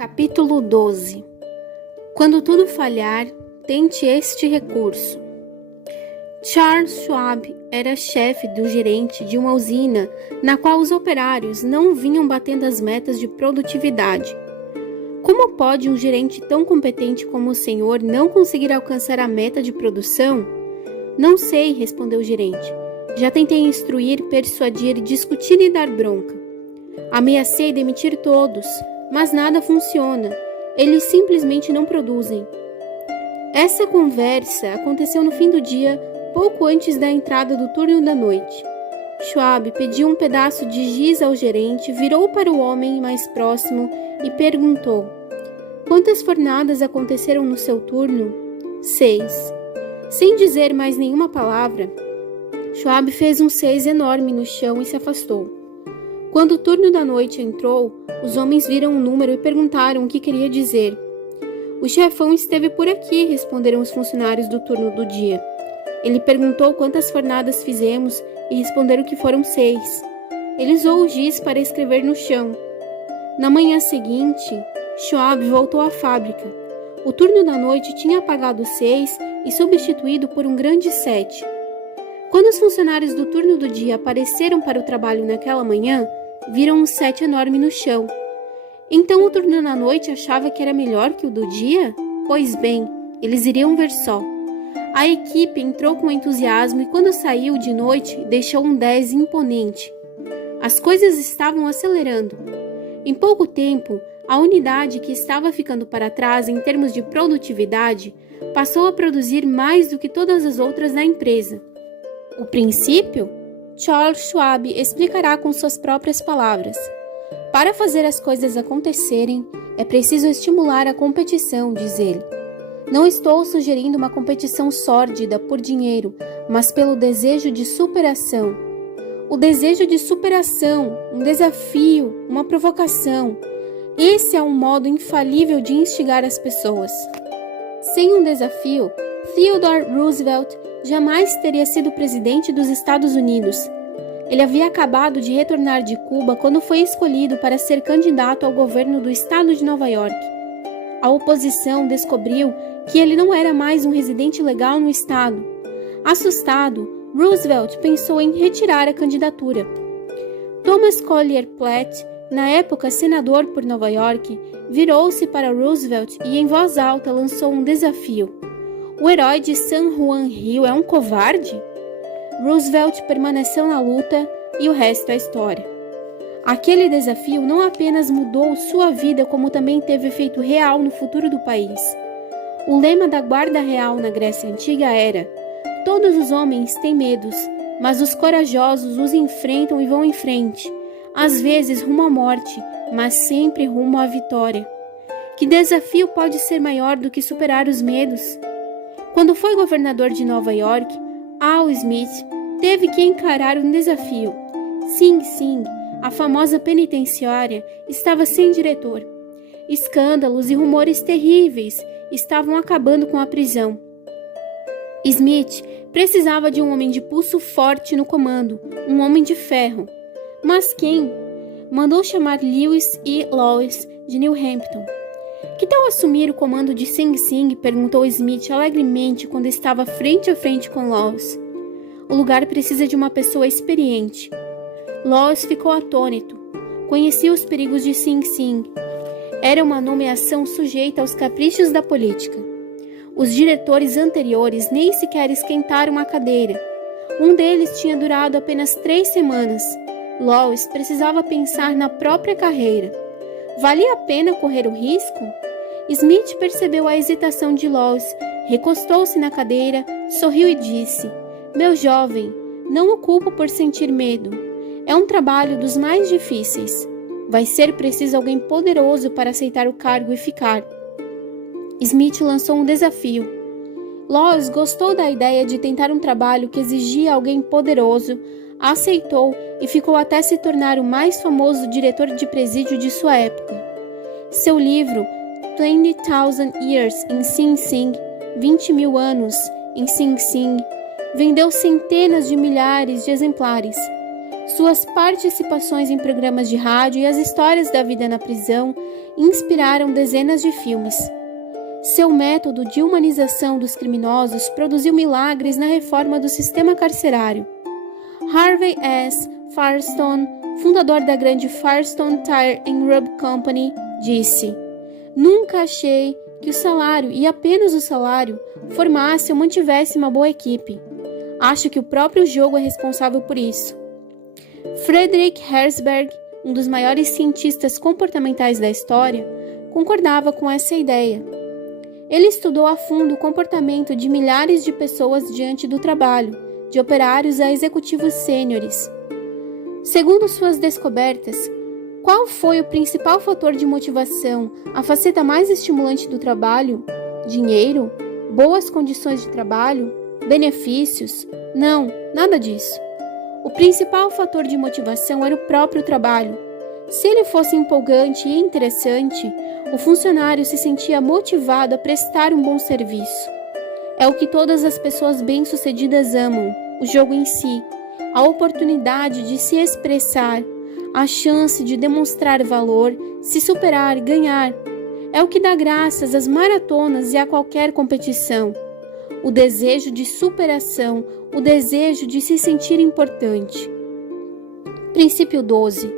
Capítulo 12. Quando tudo falhar, tente este recurso. Charles Schwab era chefe do gerente de uma usina na qual os operários não vinham batendo as metas de produtividade. Como pode um gerente tão competente como o senhor não conseguir alcançar a meta de produção? Não sei, respondeu o gerente. Já tentei instruir, persuadir, discutir e dar bronca. Ameacei demitir todos, mas nada funciona. Eles simplesmente não produzem. Essa conversa aconteceu no fim do dia, pouco antes da entrada do turno da noite. Schwab pediu um pedaço de giz ao gerente, virou para o homem mais próximo e perguntou: "Quantas fornadas aconteceram no seu turno?" 6. Sem dizer mais nenhuma palavra, Schwab fez um 6 enorme no chão e se afastou. Quando o turno da noite entrou, os homens viram o número e perguntaram o que queria dizer. "O chefão esteve por aqui", responderam os funcionários do turno do dia. Ele perguntou quantas fornadas fizemos e responderam que foram 6. Ele usou o giz para escrever no chão. Na manhã seguinte, Schwab voltou à fábrica. O turno da noite tinha apagado 6 e substituído por um grande 7. Quando os funcionários do turno do dia apareceram para o trabalho naquela manhã, viram um 7 enorme no chão. Então o turno da noite achava que era melhor que o do dia? Pois bem, eles iriam ver só. A equipe entrou com entusiasmo e quando saiu de noite, deixou um 10 imponente. As coisas estavam acelerando. Em pouco tempo, a unidade que estava ficando para trás em termos de produtividade passou a produzir mais do que todas as outras da empresa. O princípio? Charles Schwab explicará com suas próprias palavras. Para fazer as coisas acontecerem, é preciso estimular a competição, diz ele. Não estou sugerindo uma competição sórdida por dinheiro, mas pelo desejo de superação. O desejo de superação, um desafio, uma provocação. Esse é um modo infalível de instigar as pessoas. Sem um desafio, Theodore Roosevelt jamais teria sido presidente dos Estados Unidos. Ele havia acabado de retornar de Cuba quando foi escolhido para ser candidato ao governo do estado de Nova York. A oposição descobriu que ele não era mais um residente legal no estado. Assustado, Roosevelt pensou em retirar a candidatura. Thomas Collier Platt, na época senador por Nova York, virou-se para Roosevelt e em voz alta lançou um desafio. "O herói de San Juan Hill é um covarde?" Roosevelt permaneceu na luta e o resto é história. Aquele desafio não apenas mudou sua vida, como também teve efeito real no futuro do país. O lema da Guarda Real na Grécia Antiga era: "Todos os homens têm medos, mas os corajosos os enfrentam e vão em frente, às vezes rumo à morte, mas sempre rumo à vitória." Que desafio pode ser maior do que superar os medos? Quando foi governador de Nova York, Al Smith teve que encarar um desafio. Sing Sing, a famosa penitenciária, estava sem diretor. Escândalos e rumores terríveis estavam acabando com a prisão. Smith precisava de um homem de pulso forte no comando, um homem de ferro. Mas quem? Mandou chamar Lewis E. Lawes, de New Hampton. "Que tal assumir o comando de Sing Sing?" perguntou Smith alegremente quando estava frente a frente com Lawes. "O lugar precisa de uma pessoa experiente." Lawes ficou atônito. Conhecia os perigos de Sing Sing. Era uma nomeação sujeita aos caprichos da política. Os diretores anteriores nem sequer esquentaram a cadeira. Um deles tinha durado apenas 3 semanas. Lawes precisava pensar na própria carreira. Valia a pena correr o risco? Smith percebeu a hesitação de Lawes, recostou-se na cadeira, sorriu e disse: "Meu jovem, não o culpo por sentir medo. É um trabalho dos mais difíceis. Vai ser preciso alguém poderoso para aceitar o cargo e ficar." Smith lançou um desafio. Lawes gostou da ideia de tentar um trabalho que exigia alguém poderoso, aceitou e ficou até se tornar o mais famoso diretor de presídio de sua época. Seu livro 20,000 Years in Sing Sing, 20.000 anos em Sing Sing, vendeu centenas de milhares de exemplares. Suas participações em programas de rádio e as histórias da vida na prisão inspiraram dezenas de filmes. Seu método de humanização dos criminosos produziu milagres na reforma do sistema carcerário. Harvey S. Firestone, fundador da grande Firestone Tire and Rub Company, disse: "Nunca achei que o salário, e apenas o salário, formasse ou mantivesse uma boa equipe. Acho que o próprio jogo é responsável por isso." Frederick Herzberg, um dos maiores cientistas comportamentais da história, concordava com essa ideia. Ele estudou a fundo o comportamento de milhares de pessoas diante do trabalho, de operários a executivos sêniores. Segundo suas descobertas, qual foi o principal fator de motivação, a faceta mais estimulante do trabalho? Dinheiro? Boas condições de trabalho? Benefícios? Não, nada disso. O principal fator de motivação era o próprio trabalho. Se ele fosse empolgante e interessante, o funcionário se sentia motivado a prestar um bom serviço. É o que todas as pessoas bem-sucedidas amam, o jogo em si, a oportunidade de se expressar, a chance de demonstrar valor, se superar, ganhar. É o que dá graças às maratonas e a qualquer competição. O desejo de superação, o desejo de se sentir importante. Princípio 12.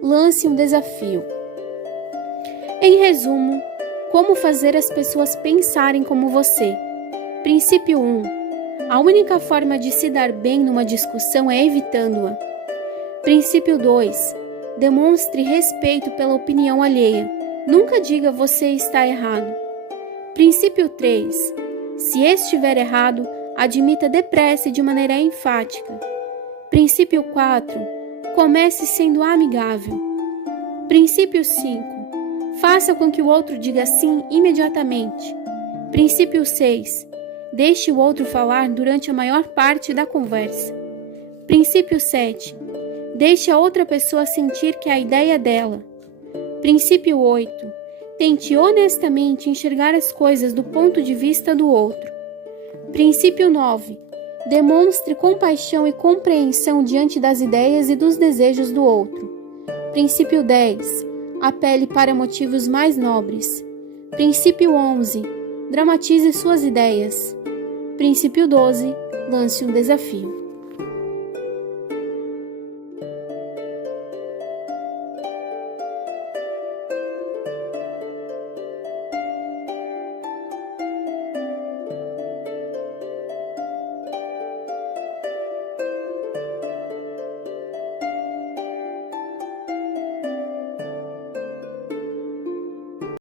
Lance um desafio. Em resumo, como fazer as pessoas pensarem como você. Princípio 1. A única forma de se dar bem numa discussão é evitando-a. Princípio 2. Demonstre respeito pela opinião alheia. Nunca diga você está errado. Princípio 3. Se estiver errado, admita depressa e de maneira enfática. Princípio 4. Comece sendo amigável. Princípio 5. Faça com que o outro diga sim imediatamente. Princípio 6. Deixe o outro falar durante a maior parte da conversa. Princípio 7. Deixe a outra pessoa sentir que a ideia é dela. Princípio 8. Tente honestamente enxergar as coisas do ponto de vista do outro. Princípio 9. Demonstre compaixão e compreensão diante das ideias e dos desejos do outro. Princípio 10. Apele para motivos mais nobres. Princípio 11. Dramatize suas ideias. Princípio 12. Lance um desafio.